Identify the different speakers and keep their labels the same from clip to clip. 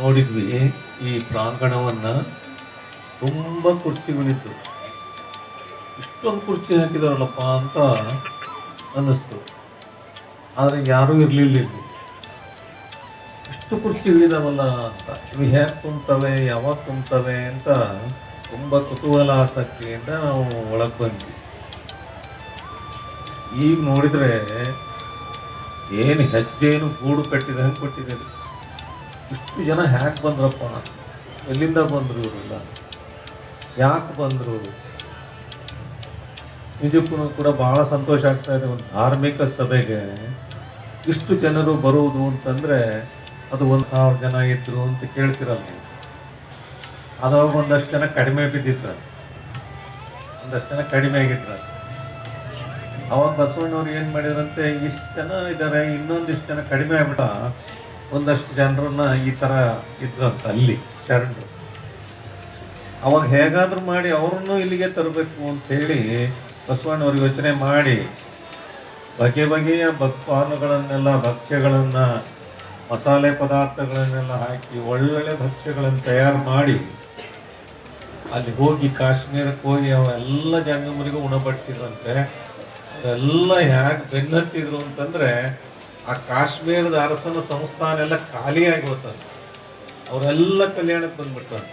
Speaker 1: ನೋಡಿದ್ವಿ ಈ ಪ್ರಾಂಗಣವನ್ನ ತುಂಬ ಕುರ್ಚಿಗಳಿತ್ತು. ಇಷ್ಟೊಂದು ಕುರ್ಚಿ ಹಾಕಿದಾರಲ್ಲಪ್ಪ ಅಂತ ಅನ್ನಿಸ್ತು. ಆದರೆ ಯಾರೂ ಇರಲಿಲ್ಲ ಇಲ್ಲಿ. ಇಷ್ಟು ಕುರ್ಚಿಗಳಿದಾವಲ್ಲ ಅಂತ. ಇವು ಹೇಗೆ ತುಂಬ್ತವೆ, ಯಾವಾಗ ತುಂಬ್ತವೆ ಅಂತ ತುಂಬ ಕುತೂಹಲ, ಆಸಕ್ತಿಯಿಂದ ನಾವು ಒಳಗೆ ಬಂದ್ವಿ. ಈಗ ನೋಡಿದ್ರೆ ಏನು ಹೆಜ್ಜೆನು ಗೂಡು ಕಟ್ಟಿದ, ಹಂಗೆ ಕೊಟ್ಟಿದ್ದೀನಿ ಇಷ್ಟು ಜನ ಹ್ಯಾಕೆ ಬಂದ್ರಪ್ಪ. ಎಲ್ಲಿಂದ ಬಂದರು ಇವರೆಲ್ಲ? ಯಾಕೆ ಬಂದರು ನಿಜಕ್ಕೂ ಕೂಡ ಭಾಳ ಸಂತೋಷ ಆಗ್ತಾ ಇದೆ ಒಂದು ಧಾರ್ಮಿಕ ಸಭೆಗೆ. ಇಷ್ಟು ಜನರು ಬರುವುದು ಅಂತಂದರೆ ಅದು ಒಂದು ಸಾವಿರ ಜನ ಇದ್ರು ಅಂತ ಕೇಳ್ತಿರಲ್ಲ ನೀವು. ಒಂದಷ್ಟು ಜನ ಕಡಿಮೆ ಬಿದ್ದಿದ್ರ ಒಂದಷ್ಟು ಜನ ಕಡಿಮೆ ಆಗಿದ್ರ ಅವಾಗ ಬಸವಣ್ಣವ್ರು ಏನು ಮಾಡಿದ್ರಂತೆ, ಇಷ್ಟು ಜನ ಇದ್ದಾರೆ ಇನ್ನೊಂದಿಷ್ಟು ಜನ ಕಡಿಮೆ ಆಗ್ಬಿಟ್ಟ. ಒಂದಷ್ಟು ಜನರನ್ನ ಈ ಥರ ಇದ್ರಂತ ಅಲ್ಲಿ ಶರಣರು ಅವಾಗ ಹೇಗಾದರೂ ಮಾಡಿ ಅವ್ರನ್ನು ಇಲ್ಲಿಗೆ ತರಬೇಕು ಅಂತ ಹೇಳಿ ಬಸವಣ್ಣವ್ರು ಯೋಚನೆ ಮಾಡಿ, ಬಗೆ ಬಗೆಯ ಭಕ್ಪಾನುಗಳನ್ನೆಲ್ಲ ಭಕ್ಷ್ಯಗಳನ್ನು, ಮಸಾಲೆ ಪದಾರ್ಥಗಳನ್ನೆಲ್ಲ ಹಾಕಿ ಒಳ್ಳೊಳ್ಳೆ ಭಕ್ಷ್ಯಗಳನ್ನು ತಯಾರು ಮಾಡಿ, ಅಲ್ಲಿ ಹೋಗಿ ಕಾಶ್ಮೀರಕ್ಕೆ ಹೋಗಿ ಅವೆಲ್ಲ ಜಂಗಮರಿಗೂ ಉಣಬಡಿಸಿದ್ರಂತೆ. ಅದೆಲ್ಲ ಯಾಕೆ ಬೆನ್ನತ್ತಿದ್ರು ಅಂತಂದ್ರೆ ಆ ಕಾಶ್ಮೀರದ ಅರಸನ ಸಂಸ್ಥಾನ ಎಲ್ಲ ಖಾಲಿಯಾಗಿ ಹೋಗ್ತಾರೆ ಅವರೆಲ್ಲ ಕಲ್ಯಾಣಕ್ಕೆ ಬಂದ್ಬಿಡ್ತಾರೆ.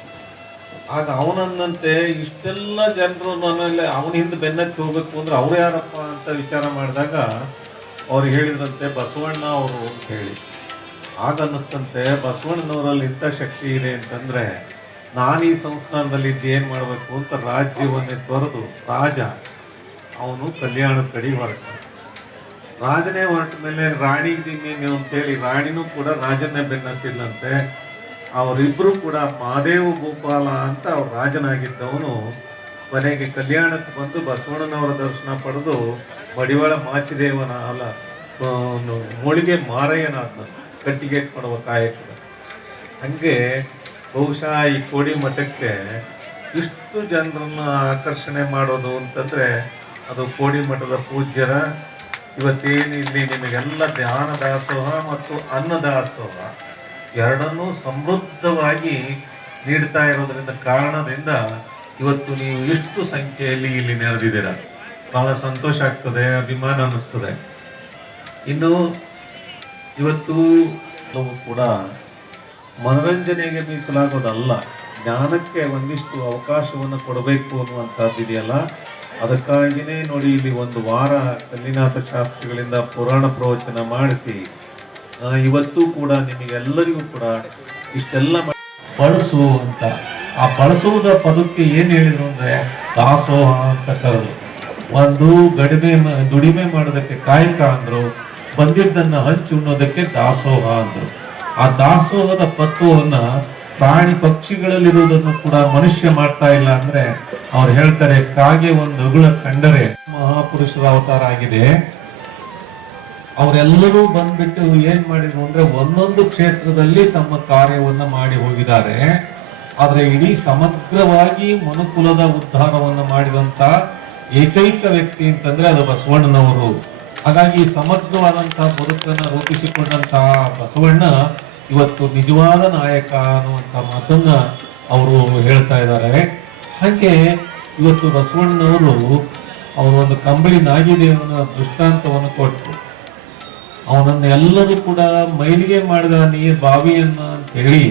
Speaker 1: ಆಗ ಅವನಂದಂತೆ ಇಷ್ಟೆಲ್ಲ ಜನರು ನನ್ನಲ್ಲಿ ಅವನ ಹಿಂದೆ ಬೆನ್ನತ್ತಿ ಹೋಗ್ಬೇಕು ಅಂದ್ರೆ ಅವ್ರು ಯಾರಪ್ಪ ಅಂತ ವಿಚಾರ ಮಾಡಿದಾಗ ಅವ್ರು ಹೇಳಿದ್ರಂತೆ ಬಸವಣ್ಣ ಅವರು ಅಂತ ಹೇಳಿ. ಆಗ ಅನ್ನಿಸ್ತಂತೆ ಬಸವಣ್ಣನವರಲ್ಲಿ ಇಂಥ ಶಕ್ತಿ ಇದೆ ಅಂತಂದ್ರೆ ನಾನು ಈ ಸಂಸ್ಥಾನದಲ್ಲಿ ಇದ್ದು ಏನು ಮಾಡಬೇಕು ಅಂತ ರಾಜ್ಯವನ್ನೇ ತೊರೆದು ರಾಜ ಅವನು ಕಲ್ಯಾಣ ಕಡಿ ಹೊರಟ. ರಾಜನೇ ಹೊರಟ ಮೇಲೆ ರಾಣಿ ಇದ್ದೀನಿ ಅಂತೇಳಿ, ರಾಣಿನೂ ಕೂಡ ರಾಜನೇ ಬೆನ್ನತ್ತಿಲ್ಲಂತೆ. ಅವರಿಬ್ಬರು ಕೂಡ ಮಹಾದೇವ ಗೋಪಾಲ ಅಂತ ಅವ್ರು ರಾಜನಾಗಿದ್ದವನು. ಮನೆಗೆ ಕಲ್ಯಾಣಕ್ಕೆ ಬಂದು ಬಸವಣ್ಣನವರ ದರ್ಶನ ಪಡೆದು ಮಡಿವಾಳ ಮಾಚಿದೇವನ ಅಲ್ಲ ಮೋಳಿಗೆ ಮಾರಯ್ಯನಾದ್ನ ಕಟ್ಟಿಗೆ ಕೊಡುವ ಕಾಯಕ. ಹಂಗೆ ಬಹುಶಃ ಈ ಕೋಡಿ ಮಠಕ್ಕೆ ಇಷ್ಟು ಜನರನ್ನು ಆಕರ್ಷಣೆ ಮಾಡೋದು ಅಂತಂದ್ರೆ ಅದು ಕೋಡಿ ಮಠದ ಪೂಜ್ಯರ ಇವತ್ತೇನು ಇಲ್ಲಿ ನಿಮಗೆಲ್ಲ ಧ್ಯಾನ ದಾಸೋಹ ಮತ್ತು ಅನ್ನ ದಾಸೋಹ ಎರಡನ್ನೂ ಸಮೃದ್ಧವಾಗಿ ನೀಡ್ತಾ ಇರೋದರಿಂದ ಕಾರಣದಿಂದ ಇವತ್ತು ನೀವು ಇಷ್ಟು ಸಂಖ್ಯೆಯಲ್ಲಿ ಇಲ್ಲಿ ನೆರೆದಿದ್ದೀರ. ಬಹಳ ಸಂತೋಷ ಆಗ್ತದೆ, ಅಭಿಮಾನ ಅನ್ನಿಸ್ತದೆ. ಇನ್ನು ಇವತ್ತು ನಾವು ಕೂಡ ಮನೋರಂಜನೆಗೆ ಮೀಸಲಾಗೋದಲ್ಲ, ಜ್ಞಾನಕ್ಕೆ ಒಂದಿಷ್ಟು ಅವಕಾಶವನ್ನು ಕೊಡಬೇಕು ಅನ್ನುವಂಥದ್ದು ಇದೆಯಲ್ಲ ಅದಕ್ಕಾಗಿಯೇ ನೋಡಿ ಇಲ್ಲಿ ಒಂದು ವಾರ ಕಲ್ಲಿನಾಥ ಶಾಸ್ತ್ರಿಗಳಿಂದ ಪುರಾಣ ಪ್ರವಚನ ಮಾಡಿಸಿ ಇವತ್ತು ಕೂಡ ನಿಮಗೆಲ್ಲರಿಗೂ ಕೂಡ ಇಷ್ಟೆಲ್ಲ ಬಳಸು ಅಂತ. ಆ ಬಳಸುವುದ ಪದಕ್ಕೆ ಏನ್ ಹೇಳಿದ್ರು ಅಂದ್ರೆ, ದಾಸೋಹ ಅಂತ ಕರೆದು. ಒಂದು ಗಡಿಮೆ ದುಡಿಮೆ ಮಾಡೋದಕ್ಕೆ ಕಾಯಕ ಅಂದ್ರು, ಬಂದಿದ್ದನ್ನ ಹಂಚು ಉಣ್ಣೋದಕ್ಕೆ ದಾಸೋಹ ಅಂದ್ರು. ಆ ದಾಸೋಹದ ತತ್ವವನ್ನ ಪ್ರಾಣಿ ಪಕ್ಷಿಗಳಲ್ಲಿರುವುದನ್ನು ಕೂಡ ಮನುಷ್ಯ ಮಾಡ್ತಾ ಇಲ್ಲ ಅಂದ್ರೆ ಅವ್ರು ಹೇಳ್ತಾರೆ, ಕಾಗೆ ಒಂದು ಅಗುಳ ಕಂಡರೆ ಮಹಾಪುರುಷರ ಅವತಾರ ಆಗಿದೆ. ಅವರೆಲ್ಲರೂ ಬಂದ್ಬಿಟ್ಟು ಏನ್ ಮಾಡಿದ್ರು ಅಂದ್ರೆ ಒಂದೊಂದು ಕ್ಷೇತ್ರದಲ್ಲಿ ತಮ್ಮ ಕಾರ್ಯವನ್ನ ಮಾಡಿ ಹೋಗಿದ್ದಾರೆ. ಆದ್ರೆ ಇಡೀ ಸಮಗ್ರವಾಗಿ ಮನುಕುಲದ ಉದ್ಧಾರವನ್ನ ಮಾಡಿದಂತ ಏಕೈಕ ವ್ಯಕ್ತಿ ಅಂತಂದ್ರೆ ಅದು ಬಸವಣ್ಣನವರು. ಹಾಗಾಗಿ ಸಮಗ್ರವಾದಂತಹ ಬದುಕನ್ನ ರೂಪಿಸಿಕೊಂಡಂತಹ ಬಸವಣ್ಣ ಇವತ್ತು ನಿಜವಾದ ನಾಯಕ ಅನ್ನುವಂತ ಮಾತನ್ನ ಅವರು ಹೇಳ್ತಾ ಇದ್ದಾರೆ. ಹಾಗೆ ಇವತ್ತು ಬಸವಣ್ಣವರು ಒಂದು ಕಂಬಳಿ ನಾಗಿದೇವನ ದೃಷ್ಟಾಂತವನ್ನು ಕೊಟ್ಟರು ಅವನನ್ನ ಎಲ್ಲರೂ ಕೂಡ ಮೈಲಿಗೆ ಮಾಡಿದ ನೀ ಬಾವಿಯನ್ನ ಅಂತ ಹೇಳಿ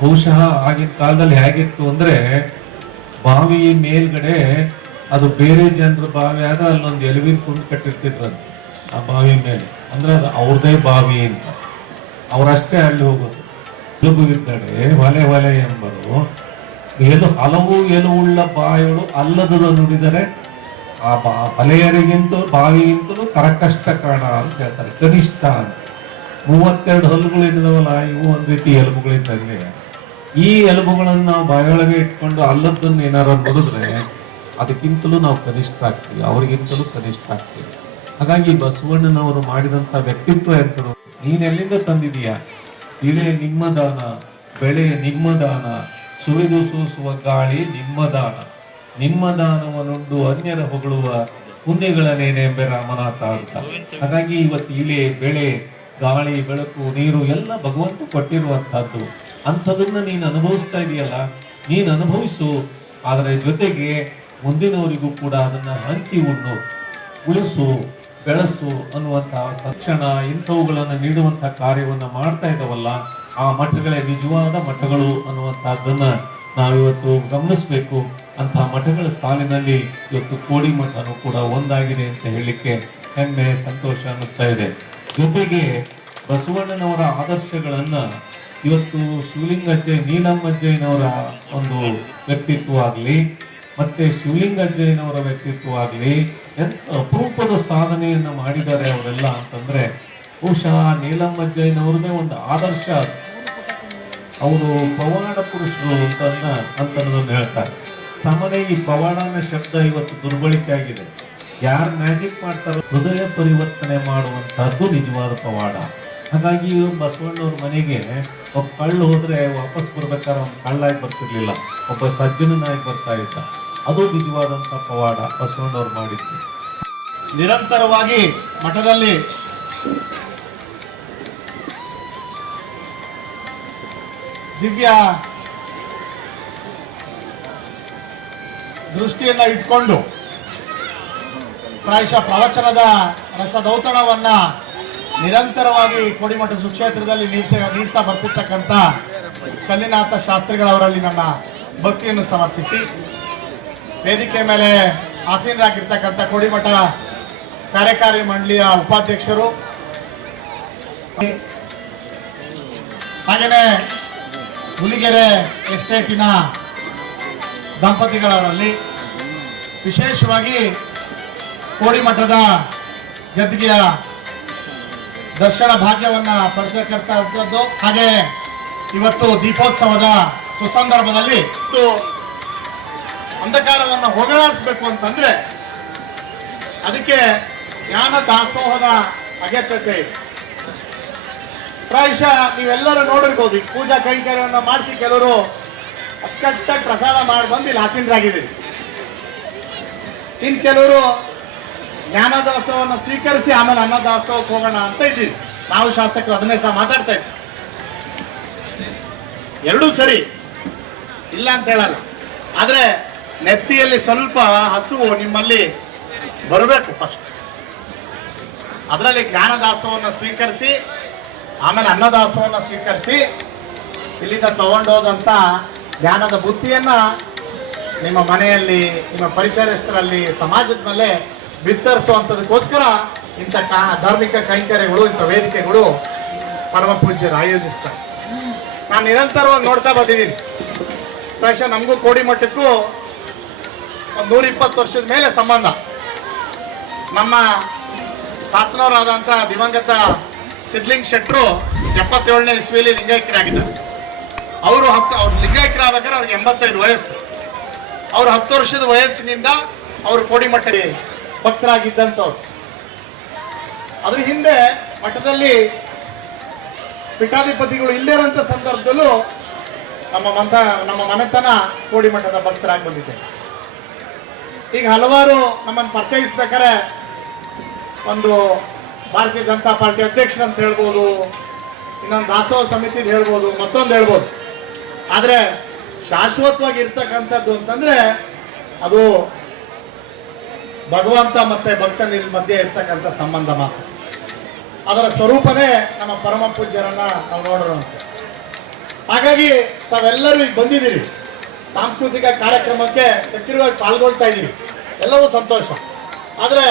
Speaker 1: ಬಹುಶಃ ಆಗಿನ ಕಾಲದಲ್ಲಿ ಹೇಗಿತ್ತು ಅಂದ್ರೆ ಬಾವಿ ಮೇಲ್ಗಡೆ ಅದು ಬೇರೆ ಜನರ ಬಾವಿ ಆದ ಅಲ್ಲೊಂದು ಎಲುವಿನ ಕುಂಡು ಕಟ್ಟಿರ್ತಿದ್ರಂತೆ ಆ ಬಾವಿ ಮೇಲೆ. ಅಂದ್ರೆ ಅದು ಅವ್ರದೇ ಬಾವಿ ಅಂತ. ಅವರಷ್ಟೇ ಅಲ್ಲಿ ಹೋಗೋದು. ಎಲುಬು ಇದ್ದಡೆ ಹೊಲೆ ಹೊಲೆ ಎಂಬರು ಎಲು ಹಲವು ಎಲುವುಳ್ಳ ಬಾಯಿಗಳು ಅಲ್ಲದ ನುಡಿದರೆ ಆ ಬಾ ಬಲೆಯರಿಗಿಂತಲೂ ಬಾವಿಗಿಂತಲೂ ಕರಕಷ್ಟ ಕಾಣ ಅಂತ ಹೇಳ್ತಾರೆ. ಕನಿಷ್ಠ ಅಂತ. ಮೂವತ್ತೆರಡು ಹಲ್ಲುಗಳು ಇದ್ದಾವಲ್ಲ, ಇವು ಒಂದು ರೀತಿ ಎಲುಬುಗಳಿದ್ದಂಗೆ ಈ ಎಲುಬುಗಳನ್ನು ನಾವು ಬಾಯಿಯೊಳಗೆ ಇಟ್ಕೊಂಡು ಅಲ್ಲದನ್ನು ಏನಾರ ಅದಕ್ಕಿಂತಲೂ ನಾವು ಕನಿಷ್ಠ ಆಗ್ತೀವಿ. ಅವರಿಗಿಂತಲೂ ಕನಿಷ್ಠ ಆಗ್ತೀವಿ. ಹಾಗಾಗಿ ಬಸವಣ್ಣನವರು ಮಾಡಿದಂತ ವ್ಯಕ್ತಿತ್ವ ಎಂತರು ನೀನ್ ಎಲ್ಲಿಂದ ತಂದಿದೀಯಾ? ಇದೇ ನಿಮ್ಮ ದಾನ ಬೆಳೆ ನಿಮ್ಮ ದಾನ ಸುರಿದು ಸೂಸುವ ಗಾಳಿ ನಿಮ್ಮ ದಾನ ನಿಮ್ಮ ದಾನವನ್ನುಂಡು ಅನ್ಯರ ಹೊಗಳುವ ಪುಣ್ಯಗಳನೇನೆ ಎಂಬೆ ರಾಮನಾಥ ಅಂತ ಹಾಗಾಗಿ ಇವತ್ತು ಇಲೆ, ಬೆಳೆ, ಗಾಳಿ, ಬೆಳಕು, ನೀರು ಎಲ್ಲ ಭಗವಂತ ಕೊಟ್ಟಿರುವಂತಹದ್ದು ಅಂಥದನ್ನ ನೀನು ಅನುಭವಿಸ್ತಾ ಇದೆಯಲ್ಲ? ನೀನು ಅನುಭವಿಸು. ಅದರ ಜೊತೆಗೆ ಮುಂದಿನವರಿಗೂ ಕೂಡ ಅದನ್ನ ಹಂಚಿ ಉಣ್ಣು, ಉಳಿಸು. ಬೆಳೆಸು ಅನ್ನುವಂತಹ ತಕ್ಷಣ ಇಂಥವುಗಳನ್ನು ನೀಡುವಂತಹ ಕಾರ್ಯವನ್ನು ಮಾಡ್ತಾ ಇದ್ದಾವಲ್ಲ, ಆ ಮಠಗಳೇ ನಿಜವಾದ ಮಠಗಳು ಅನ್ನುವಂತಹದ್ದನ್ನ ನಾವಿವತ್ತು ಗಮನಿಸಬೇಕು. ಅಂತಹ ಮಠಗಳ ಸಾಲಿನಲ್ಲಿ ಇವತ್ತು ಕೋಡಿ ಮಠನೂ ಕೂಡ ಒಂದಾಗಿದೆ ಅಂತ ಹೇಳಲಿಕ್ಕೆ ಹೆಮ್ಮೆ, ಸಂತೋಷ ಅನ್ನಿಸ್ತಾ ಇದೆ. ಜೊತೆಗೆ ಬಸವಣ್ಣನವರ ಆದರ್ಶಗಳನ್ನ ಇವತ್ತು ಶಿವಲಿಂಗಜ್ಜೆ ನೀಲಮ್ಮಜ್ಜಯ್ಯನವರ ಒಂದು ವ್ಯಕ್ತಿತ್ವ ಆಗಲಿ ಮತ್ತೆ ಶಿವಲಿಂಗಜ್ಜಯ್ಯನವರ ವ್ಯಕ್ತಿತ್ವ ಆಗಲಿ ಎಂತ ಅಪರೂಪದ ಸಾಧನೆಯನ್ನ ಮಾಡಿದ್ದಾರೆ ಅವರೆಲ್ಲ ಅಂತಂದ್ರೆ ಬಹುಶಃ ನೀಲಮ್ಮಜ್ಜಯ್ಯನವ್ರದೇ ಒಂದು ಆದರ್ಶ. ಅವರು ಪವಾಡ ಪುರುಷರು ಅಂತ ಅಂತ ಹೇಳ್ತಾರೆ. ಸಾಮಾನ್ಯ ಈ ಪವಾಡ ಅನ್ನೋ ಶಬ್ದ ಇವತ್ತು ದುರ್ಬಳಕೆ ಆಗಿದೆ. ಯಾರು ಮ್ಯಾಜಿಕ್ ಮಾಡ್ತಾರೋ ಹೃದಯ ಪರಿವರ್ತನೆ ಮಾಡುವಂತಹದ್ದು ನಿಜವಾದ ಪವಾಡ. ಹಾಗಾಗಿ ಬಸವಣ್ಣವ್ರ ಮನೆಗೆ ಒಬ್ಬ ಕಳ್ಳು ಹೋದ್ರೆ ವಾಪಸ್ ಬರ್ಬೇಕಾದ್ರೆ ಅವ್ನು ಕಳ್ಳಾಗಿ ಬರ್ತಿರ್ಲಿಲ್ಲ. ಒಬ್ಬ ಸಜ್ಜನನಾಗಿ ಬರ್ತಾ ಇದ್ದ. ಅದು ನಿಜವಾದಂತ ಪವಾಡ ಬಸವಣ್ಣವ್ರು ಮಾಡಿದ್ದು.
Speaker 2: ನಿರಂತರವಾಗಿ ಮಠದಲ್ಲಿ ದಿವ್ಯ ದೃಷ್ಟಿಯನ್ನ ಇಟ್ಕೊಂಡು ಪ್ರಾಯಶಃ ಪ್ರವಚನದ ರಸದೌತಣವನ್ನ ನಿರಂತರವಾಗಿ ಕೋಡಿಮಠ ಸುಕ್ಷೇತ್ರದಲ್ಲಿ ನೀಡ್ತಾ ನೀಡ್ತಾ ಬರ್ತಿರ್ತಕ್ಕಂಥ ಕಲ್ಲಿನಾಥ ಶಾಸ್ತ್ರಿಗಳವರಲ್ಲಿ ನನ್ನ ಭಕ್ತಿಯನ್ನು ಸಮರ್ಪಿಸಿ ವೇದಿಕೆ ಮೇಲೆ ಆಸೀನರಾಗಿರ್ತಕ್ಕಂಥ ಕೋಡಿಮಠ ಕಾರ್ಯಕಾರಿ ಮಂಡಳಿಯ ಉಪಾಧ್ಯಕ್ಷರು. ಹಾಗೆಯೇ ಹುಲಿಗೆರೆ ಎಸ್ಟೇಟಿನ ದಂಪತಿಗಳಲ್ಲಿ ವಿಶೇಷವಾಗಿ ಕೋಡಿಮಠದ ಗದ್ದಿಗೆಯ ದರ್ಶನ ಭಾಗ್ಯವನ್ನ ಪಡೆದಿರ್ತಕ್ಕಂಥದ್ದು ಹಾಗೆ ಇವತ್ತು ದೀಪೋತ್ಸವದ ಸುಸಂದರ್ಭದಲ್ಲಿ ಅಂಧಕಾರವನ್ನ ಹೋಗಲಾಡಿಸ್ಬೇಕು ಅಂತಂದ್ರೆ ಅದಕ್ಕೆ ಜ್ಞಾನ ದಾಸೋಹದ ಅಗತ್ಯತೆ ಇದೆ. ಪ್ರಾಯಶಃ ನೀವೆಲ್ಲರೂ ನೋಡಿರ್ಬೋದು, ಈ ಪೂಜಾ ಕೈಂಕರ್ಯವನ್ನು ಮಾಡಿಸಿ ಕೆಲವರು ಅಚ್ಚುಕಟ್ಟಾಗಿ ಪ್ರಸಾದ ಮಾಡಿ ಬಂದು ಇಲ್ಲಿ ಆಸೀನರಾಗಿದ್ದೀರಿ ಇನ್ನು ಕೆಲವರು ಜ್ಞಾನದಾಸೋಹವನ್ನು ಸ್ವೀಕರಿಸಿ ಆಮೇಲೆ ಅನ್ನದಾಸೋಹಕ್ಕೆ ಹೋಗೋಣ ಅಂತ ಇದ್ದೀವಿ. ನಾವು ಶಾಸಕರು ಅದನ್ನೇ ಸಹ ಮಾತಾಡ್ತಾ ಇದ್ದೀವಿ ಎರಡೂ ಸರಿ. ಇಲ್ಲ ಅಂತ ಹೇಳಲ್ಲ. ಆದರೆ ನೆತ್ತಿಯಲ್ಲಿ ಸ್ವಲ್ಪ ಹಸುವು ನಿಮ್ಮಲ್ಲಿ ಬರಬೇಕು ಫಸ್ಟ್ ಅದರಲ್ಲಿ ಜ್ಞಾನದಾಸವನ್ನು ಸ್ವೀಕರಿಸಿ, ಆಮೇಲೆ ಅನ್ನದಾಸವನ್ನು ಸ್ವೀಕರಿಸಿ, ಇಲ್ಲಿಂದ ತಗೊಂಡೋದಂತ ಜ್ಞಾನದ ಬುದ್ಧಿಯನ್ನು ನಿಮ್ಮ ಮನೆಯಲ್ಲಿ, ನಿಮ್ಮ ಪರಿಚಯಸ್ಥರಲ್ಲಿ ಸಮಾಜದ ಮೇಲೆ ಬಿತ್ತರಿಸುವಂಥದಕ್ಕೋಸ್ಕರ ಇಂಥ ಧಾರ್ಮಿಕ ಕೈಂಕರ್ಯಗಳು, ಇಂಥ ವೇದಿಕೆಗಳು ಪರಮ ಪೂಜ್ಯರು ಆಯೋಜಿಸ್ತಾರೆ. ನಾನು ನಿರಂತರವಾಗಿ ನೋಡ್ತಾ ಬಂದಿದ್ದೀನಿ. ಪ್ರಾಯಶಃ ನಮಗೂ ಕೋಡಿ ಮಠಕ್ಕೂ ಒಂದು ನೂರ ಇಪ್ಪತ್ತು ವರ್ಷದ ಮೇಲೆ ಸಂಬಂಧ. ನಮ್ಮ ತಾತನವರಾದಂಥ ದಿವಂಗತ ಸಿದ್ಲಿಂಗ್ ಶೆಟ್ರು ಎಪ್ಪತ್ತೇಳನೇ ಇಸ್ವಿಯಲ್ಲಿ ಲಿಂಗೈಕ್ಯರಾಗಿದ್ದಾರೆ ಅವರು ಹತ್ತು, ಅವ್ರು ಲಿಂಗೈಕ್ಯರಾಗಬೇಕಾದ್ರೆ ಅವ್ರಿಗೆ ಎಂಬತ್ತೈದು ವಯಸ್ಸು. ಅವರು ಹತ್ತು ವರ್ಷದ ವಯಸ್ಸಿನಿಂದ ಅವರು ಕೋಡಿಮಠ ಭಕ್ತರಾಗಿದ್ದಂಥವ್ರು. ಅದ್ರ ಹಿಂದೆ ಮಠದಲ್ಲಿ ಪೀಠಾಧಿಪತಿಗಳು ಇಲ್ಲೇ ಇರುವಂತ ಸಂದರ್ಭದಲ್ಲೂ ನಮ್ಮ ಮಂತ ನಮ್ಮ ಮನೆತನ ಕೋಡಿಮಠದ ಭಕ್ತರಾಗಿ ಬಂದಿದೆ. ಈಗ ಹಲವಾರು ನಮ್ಮನ್ನು ಪರಿಚಯಿಸ್ಬೇಕಾರೆ ಒಂದು ಭಾರತೀಯ ಜನತಾ ಪಾರ್ಟಿ ಅಧ್ಯಕ್ಷರು ಅಂತ ಹೇಳ್ಬೋದು, ಇನ್ನೊಂದು ದಾಸೋಹ ಸಮಿತಿ ಹೇಳ್ಬೋದು, ಮತ್ತೊಂದು ಹೇಳ್ಬೋದು. ಆದರೆ ಶಾಶ್ವತವಾಗಿ ಇರ್ತಕ್ಕಂಥದ್ದು ಅಂತಂದ್ರೆ ಅದು ಭಗವಂತ ಮತ್ತೆ ಭಕ್ತನ ಮಧ್ಯೆ ಇರ್ತಕ್ಕಂಥ ಸಂಬಂಧ ಮಾತ್ರ. ಅದರ ಸ್ವರೂಪನೇ ನಮ್ಮ ಪರಮ ಪೂಜ್ಯರನ್ನ ನಾವು ನೋಡೋಣ ಹಾಗಾಗಿ ತಾವೆಲ್ಲರೂ ಈಗ ಬಂದಿದ್ದೀರಿ. ಸಾಂಸ್ಕೃತಿಕ ಕಾರ್ಯಕ್ರಮಕ್ಕೆ ಸಕ್ರಿಯವಾಗಿ ಪಾಲ್ಗೊಳ್ತಾ ಇದ್ದೀರಿ. ಎಲ್ಲವೂ ಸಂತೋಷ. ಆದರೆ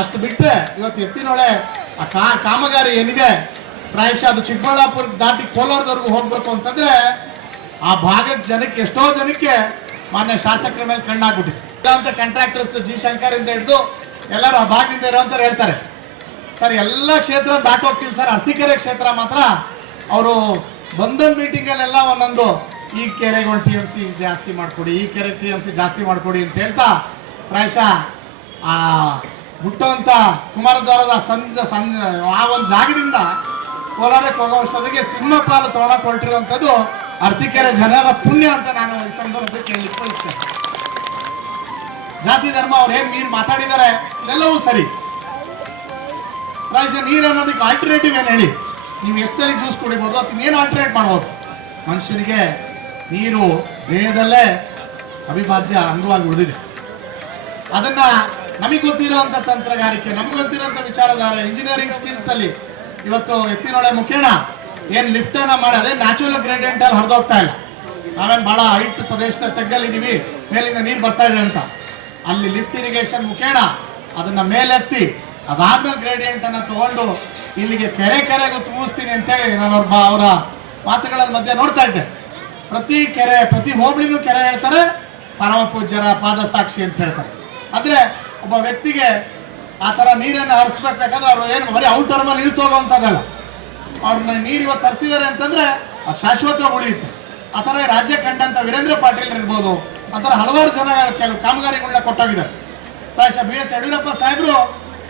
Speaker 2: ಅಷ್ಟು ಬಿಟ್ಟರೆ ಇವತ್ತು ಎತ್ತಿನೊಳೆ ಆ ಕಾಮಗಾರಿ ಏನಿದೆ? ಪ್ರಾಯಶಃ ಅದು ಚಿಕ್ಕಬಳ್ಳಾಪುರ ದಾಟಿ ಕೋಲಾರದವರೆಗೂ ಹೋಗ್ಬೇಕು ಅಂತಂದ್ರೆ ಆ ಭಾಗದ ಜನಕ್ಕೆ ಎಷ್ಟೋ ಜನಕ್ಕೆ ಮಾನ್ಯ ಶಾಸಕರ ಮೇಲೆ ಕಣ್ಣಾಗ್ಬಿಟ್ಟಿದೆ ಅಂತ ಕಾಂಟ್ರಾಕ್ಟರ್ಸ್ ಜಿ ಶಂಕರ್ ಇಂದ ಹಿಡಿದು ಎಲ್ಲರೂ ಆ ಭಾಗದಿಂದ ಇರೋಂಥವ್ರು ಹೇಳ್ತಾರೆ. ಸರ್, ಎಲ್ಲ ಕ್ಷೇತ್ರ ದಾಟೋಗ್ತೀವಿ ಸರ್. ಅರಸೀಕೆರೆ ಕ್ಷೇತ್ರ ಮಾತ್ರ ಅವರು ಬಂದನ್ ಮೀಟಿಂಗಲ್ಲೆಲ್ಲ ಒಂದೊಂದು, ಈ ಕೆರೆಗಳು ಟಿ ಎಂ ಸಿ ಜಾಸ್ತಿ ಮಾಡಿಕೊಡಿ, ಈ ಕೆರೆ ಟಿ ಎಂ ಸಿ ಜಾಸ್ತಿ ಮಾಡಿಕೊಡಿ ಅಂತ ಹೇಳ್ತಾ ಪ್ರಾಯಶಃ ಆ ಹುಟ್ಟುವಂಥ ಕುಮಾರದ್ವಾರದ ಸಂಜ ಸಂ ಆ ಒಂದು ಜಾಗದಿಂದ ಕೋಲಾರಕ್ಕೆ ಹೋಗೋಷ್ಟೊತ್ತಿಗೆ ಸಿಂಹಪಾಲ ತೊಗೊಳಕ್ ಹೊರಟಿರುವಂಥದ್ದು ಅರಸೀಕೆರೆ ಜನರ ಪುಣ್ಯ ಅಂತ ನಾನು ಈ ಸಂದರ್ಭಕ್ಕೆ ಬಯಸ್ತೇನೆ ಜಾತಿ, ಧರ್ಮ, ಅವ್ರು ಏನ್ ನೀರು ಮಾತಾಡಿದ್ದಾರೆ ಇದೆಲ್ಲವೂ ಸರಿ. ಪ್ರಾಯಶಃ ನೀರು ಅನ್ನೋದಕ್ಕೆ ಆಲ್ಟರ್ನೇಟಿವ್ ಏನು ಹೇಳಿ? ನೀವು ಎಷ್ಟು ಸರಿ ಜ್ಯೂಸ್ ಕುಡಿಬೋದು, ಅಥವಾ ಏನು ಆಲ್ಟರ್ನೇಟ್ ಮಾಡ್ಬೋದು? ಮನುಷ್ಯನಿಗೆ ನೀರು ದೇಹದಲ್ಲೇ ಅವಿಭಾಜ್ಯ ಅಂಗವಾಗಿ ಉಳಿದಿದೆ. ಅದನ್ನ ನಮಗೆ ಗೊತ್ತಿರುವಂತ ತಂತ್ರಗಾರಿಕೆ, ನಮ್ಗೆ ಗೊತ್ತಿರುವಂತ ವಿಚಾರಧಾರ ಇಂಜಿನಿಯರಿಂಗ್ ಸ್ಕಿಲ್ಸ್ ಅಲ್ಲಿ ಇವತ್ತು ಎತ್ತಿನೊಳೆ ಮುಖೇಣ ಏನ್ ಲಿಫ್ಟ್ ಅನ್ನ ಮಾಡೋದೇ ನ್ಯಾಚುರಲ್ ಗ್ರೇಡಿಯಂಟ್ ಅಲ್ಲಿ ಹರಿದೋಗ್ತಾ ಇಲ್ಲ. ನಾವೇನ್ ಬಹಳ ಹೈಟ್ ಪ್ರದೇಶದ ತಗ್ಗಲ್ಲಿದ್ದೀವಿ ಮೇಲಿಂದ ನೀರು ಬರ್ತಾ ಇದೆ ಅಂತ. ಅಲ್ಲಿ ಲಿಫ್ಟ್ ಇರಿಗೇಷನ್ ಮುಖೇಣ, ಅದನ್ನ ಮೇಲೆತ್ತಿ, ಅದಾದ್ಮೇಲೆ ಗ್ರೇಡಿಯಂಟ್ ಅನ್ನ ತಗೊಂಡು ಇಲ್ಲಿಗೆ ಕೆರೆ ಕೆರೆಗೂ ತುಂಬಿಸ್ತೀನಿ ಅಂತೇಳಿ ನಾನು ಅವ್ರ ಅವರ ಮಾತುಗಳ ಮಧ್ಯೆ ನೋಡ್ತಾ ಇದ್ದೆ. ಪ್ರತಿ ಕೆರೆ, ಪ್ರತಿ ಹೋಬಳಿನೂ ಕೆರೆ ಹೇಳ್ತಾರೆ, ಪರಮ ಪೂಜ್ಯರ ಪಾದ ಸಾಕ್ಷಿ ಅಂತ ಹೇಳ್ತಾರೆ. ಅಂದ್ರೆ ಒಬ್ಬ ವ್ಯಕ್ತಿಗೆ ಆ ತರ ನೀರನ್ನು ಹರಿಸ್ಬೇಕಾದ್ರೆ ಅವರು ಏನು ಬರೀ ಔಟರ್ ಮೇಲೆ ಇಳಿಸೋಗುವಂಥದ್ದಲ್ಲ ಅವ್ರನ್ನ ನೀರು ಇವತ್ತು ತರಿಸಿದ್ದಾರೆ ಅಂತಂದ್ರೆ ಅದು ಶಾಶ್ವತ ಉಳಿಯುತ್ತೆ ಆ ಥರ ರಾಜ್ಯ ಕಂಡಂತ ವೀರೇಂದ್ರ ಪಾಟೀಲ್ ಇರ್ಬೋದು ಆ ಥರ ಹಲವಾರು ಜನ ಕೆಲವು ಕಾಮಗಾರಿಗಳನ್ನ ಕೊಟ್ಟೋಗಿದ್ದಾರೆ. ಪ್ರಾಯಶಃ ಬಿ ಎಸ್ ಯಡಿಯೂರಪ್ಪ ಸಾಹೇಬರು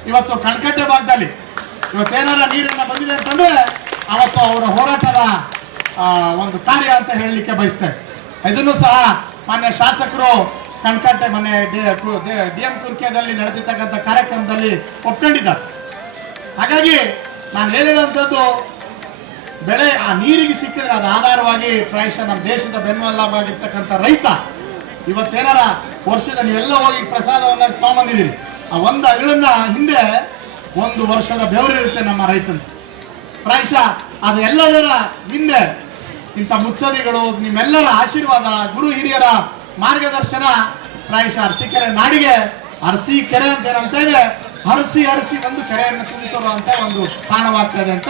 Speaker 2: ಇವತ್ತು ಕಣ್ಕಟ್ಟೆ ಭಾಗದಲ್ಲಿ ಇವತ್ತೇನಾರ ನೀರನ್ನ ಬಂದಿದೆ ಅಂತಂದ್ರೆ ಅವತ್ತು ಅವರ ಹೋರಾಟದ ಆ, ಒಂದು ಕಾರ್ಯ ಅಂತ ಹೇಳಲಿಕ್ಕೆ ಬಯಸ್ತೇವೆ. ಇದನ್ನು ಸಹ ಮಾನ್ಯ ಶಾಸಕರು ಕಣ್ಕಟ್ಟೆ ಮನೆ ಡಿ ಎಂ ಕುರ್ಕೆದಲ್ಲಿ ನಡೆದಿರ್ತಕ್ಕಂಥ ಕಾರ್ಯಕ್ರಮದಲ್ಲಿ ಒಪ್ಕೊಂಡಿದ್ದಾರೆ. ಹಾಗಾಗಿ ನಾನು ಹೇಳಿರುವಂಥದ್ದು ಬೆಳೆ ಆ ನೀರಿಗೆ ಸಿಕ್ಕಿದ್ರೆ ಅದು ಆಧಾರವಾಗಿ ಪ್ರಾಯಶಃ ನಮ್ಮ ದೇಶದ ಬೆನ್ನೆಲುಬಾಗಿರ್ತಕ್ಕಂಥ ರೈತ ಇವತ್ತೇನಾರ ವರ್ಷದ ನೀವೆಲ್ಲ ಹೋಗಿ ಪ್ರಸಾದವನ್ನ ತಗೊಂಬಂದಿದ್ದೀರಿ ಆ ಒಂದು ಅಗಳನ್ನ ಹಿಂದೆ ಒಂದು ವರ್ಷದ ಬೆವರಿರುತ್ತೆ ನಮ್ಮ ರೈತನ ಪ್ರಾಯಶಃ ಅದು ಎಲ್ಲದರ ಹಿಂದೆ ಇಂಥ ಮುತ್ಸದಿಗಳು ನಿಮ್ಮೆಲ್ಲರ ಆಶೀರ್ವಾದ, ಗುರು ಹಿರಿಯರ ಮಾರ್ಗದರ್ಶನ ಪ್ರಾಯಶಃ ಅರಸೀಕೆರೆ ನಾಡಿಗೆ ಅರಸಿ ಕೆರೆ ಅಂತ ಏನಂತ ಇದೆ ಹರಸಿ ಹರಸಿ ಒಂದು ಕೆರೆಯನ್ನು ತುಂಬಿತರು ಅಂತ ಒಂದು ತಾಣವಾಗ್ತದೆ ಅಂತ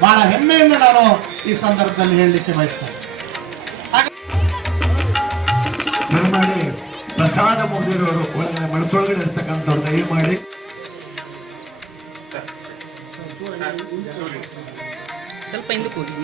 Speaker 2: ಬಹಳ ಹೆಮ್ಮೆಯಿಂದ ನಾನು ಈ ಸಂದರ್ಭದಲ್ಲಿ ಹೇಳಲಿಕ್ಕೆ ಬಯಸ್ತೇನೆ.
Speaker 3: ದಯಮಾಡಿ ಪ್ರಸಾದ ಮುಗಿದಿರೋರು ಮನಸ್ಸೊಳಗಡೆ ಇರ್ತಕ್ಕಂಥವ್ರು ದಯ ಮಾಡಿ
Speaker 4: ಸ್ವಲ್ಪ ಹಿಂದಕ್ಕೆ ಹೋಗಿ.